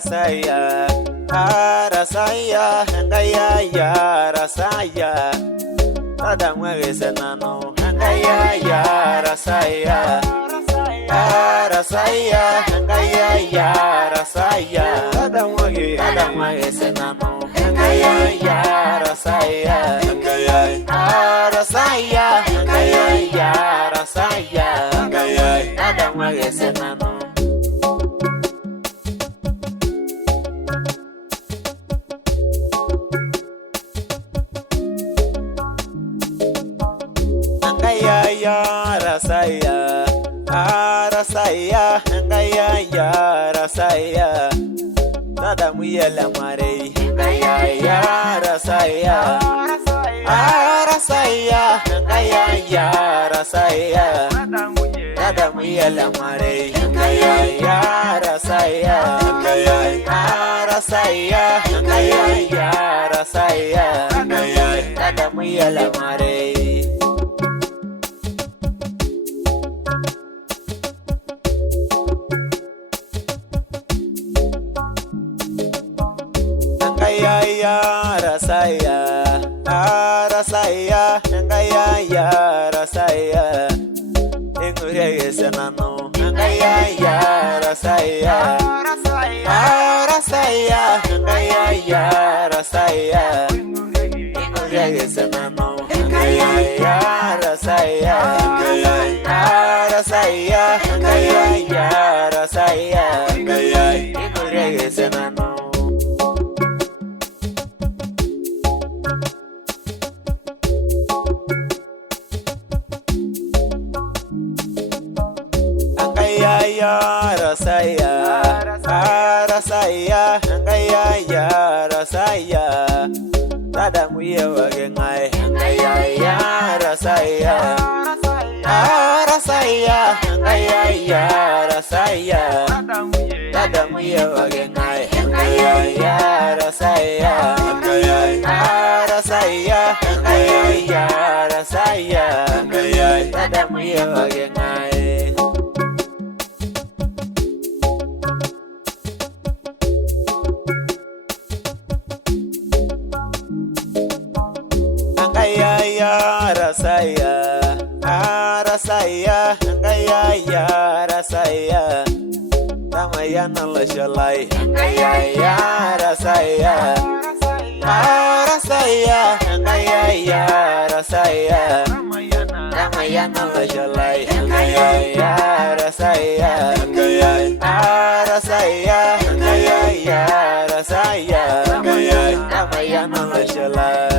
Rasaya, Rasaya, Hangaya, Rasaya, Tadamwagesanano, Hangaya, Rasaya, Rasaya, Hangaya, Rasaya, Tadamwagesanano, Hangaya, Rasaya, Rasaya, Hangaya, Rasaya, Tadamwagesanano. Ya Rasaya, Rasaya, ya Rasaya, nada muy la mare, ya Rasaya, Rasaya, ya Rasaya, nada muy la mare, ya Rasaya, Rasaya, ya Rasaya, nada muy la mare. Ya Rasaya, Rasaya, ya Rasaya, Enguregesanano, ya Rasaya, Rasaya, ya Rasaya, Enguregesanano, ya Rasaya, Rasaya, ya Rasaya, Enguregesanano. Ya Rasaya, Rasaya, ya Rasaya, tada muye wagengai, ya Rasaya, Rasaya, ya Rasaya, tada muye wagengai, ya Rasaya, Rasaya, ya Rasaya, tada muye wagengai. Ya Rasaya, Rasaya, ya Rasaya, Ramayana Lashalai, ya Rasaya, Rasaya, ya Rasaya, Ramayana Lashalai, ya Rasaya, Rasaya, ya Rasaya, Ramayana Lashalai.